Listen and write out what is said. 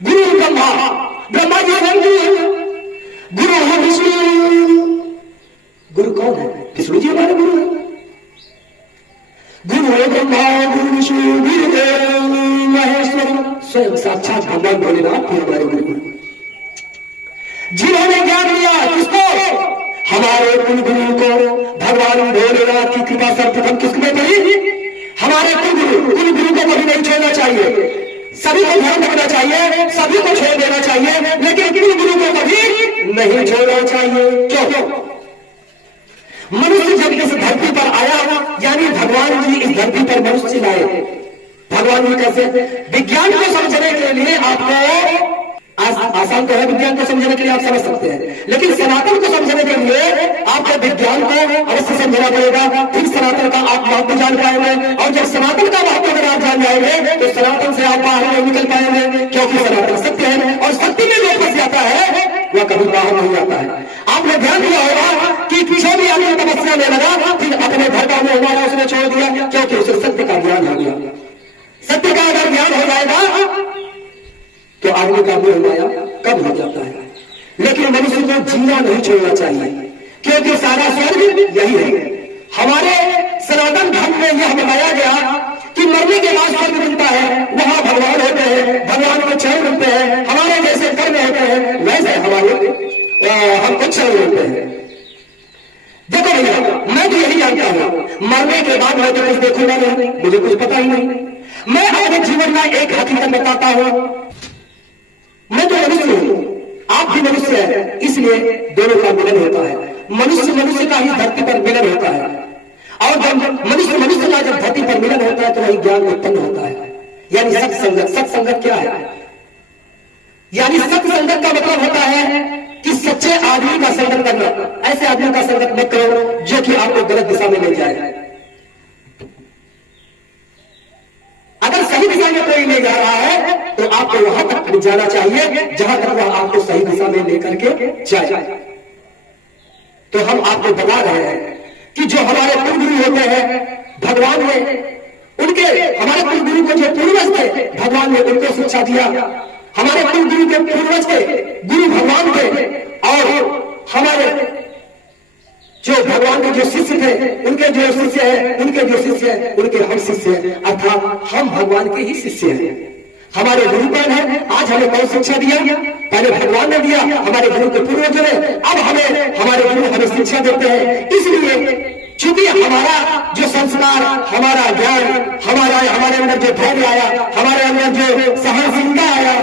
गुरु ब्रह्मा, ब्रह्मा जी है गुरु है विष्णु। गुरु कौन है? विष्णु जी हमारे गुरु है। गुरु है ब्रह्मा, गुरु विष्णु, गुरुदेव महेश्वर, स्वयं साक्षात भगवान भोलेनाथ भी हमारे गुरु हैं, जिन्होंने ज्ञान दिया किसको? हमारे कुल गुरु को। भगवान भोलेनाथ की कृपा सर्वप्रथम किसमें पड़ी? हमारे कुल गुरु को कभी नहीं छोड़ना चाहिए। सभी को ध्यान रखना चाहिए, सभी को छोड़ देना चाहिए, लेकिन कुल गुरु को कभी नहीं छोड़ना चाहिए। क्यों? मनुष्य जब इस धरती पर आया, यानी भगवान जी इस धरती पर मनुष्य लाए। भगवान जी कैसे? विज्ञान को समझने के लिए आपको आसान तो है, विज्ञान को समझने के लिए आप समझ सकते हैं, लेकिन सनातन को समझने के लिए आपको विज्ञान को अवश्य समझना पड़ेगा। फिर सनातन का आप महत्व जान पाएंगे, और जब सनातन का महत्व अगर आप जान जाएंगे तो सनातन से आप बाहर नहीं निकल पाएंगे, क्योंकि सनातन सत्य है, और सत्य में जो फंस जाता है वह कभी बाहर नहीं आता है। आपने ध्यान दिया होगा कि पीछे भी आदमी तपस्या में लगा, फिर अपने घर का मोह उसने छोड़ दिया, क्योंकि उसे सत्य का ज्ञान हो गया। सत्य का अगर ज्ञान हो जाएगा तो आदमी का मोह माया कब हो जाता है। लेकिन मनुष्य को जीना नहीं छोड़ना चाहिए, क्योंकि सारा स्वर्ग यही है। हमारे सनातन धर्म में यह बताया गया कि मरने के बाद स्वर्ग मिलता है, वहां भगवान होते हैं, भगवान को चरण मिलते हैं, हमारे जैसे कर्म होते हैं वैसे हमको चरण मिलते हैं। देखो भैया, मैं तो यही जानता हूं, मरने के बाद मैं तो कुछ देखूंगा नहीं, मुझे कुछ पता ही नहीं। मैं अपने जीवन में एक हकीकत बताता हूं, मैं तो मनुष्य हूं, आप भी मनुष्य हैं, इसलिए दोनों का मिलन होता है। मनुष्य का ही धरती पर मिलन होता है, और जब मनुष्य का जब धरती पर मिलन होता है तो वही ज्ञान उत्पन्न होता है, यानी सत्संगत। सत्संगत क्या है? यानी सत्संगत का मतलब होता है कि सच्चे आदमी का संगत करना। ऐसे आदमी का संगत मत करो जो कि आपको गलत दिशा में ले जाए। अगर सही दिशा में कोई ले जा रहा है तो आपको वहां तक जाना चाहिए जहां तक वह आपको सही दिशा में लेकर के जाए। तो हम आपको बता रहे हैं कि जो हमारे कुल गुरु होते हैं, भगवान ने उनके, हमारे कुल गुरु को जो पूर्वज थे भगवान ने उनको शिक्षा दिया। हमारे कुल गुरु के पूर्वज के गुरु भगवान थे, और हमारे जो भगवान के जो शिष्य थे उनके जो शिष्य है, उनके जो शिष्य है उनके हम शिष्य हैं, अर्थात हम भगवान के ही शिष्य हैं। हमारे गुरु कौन है? आज हमें कौन शिक्षा दिया? पहले भगवान ने दिया, हमारे गुरु के पूर्वजों ने, अब हमारे गुरु हमें शिक्षा देते हैं। इसलिए चूंकि हमारा जो संस्कार, हमारा ज्ञान, हमारे अंदर जो धैर्य आया, हमारे अंदर जो सहनशीलता आया,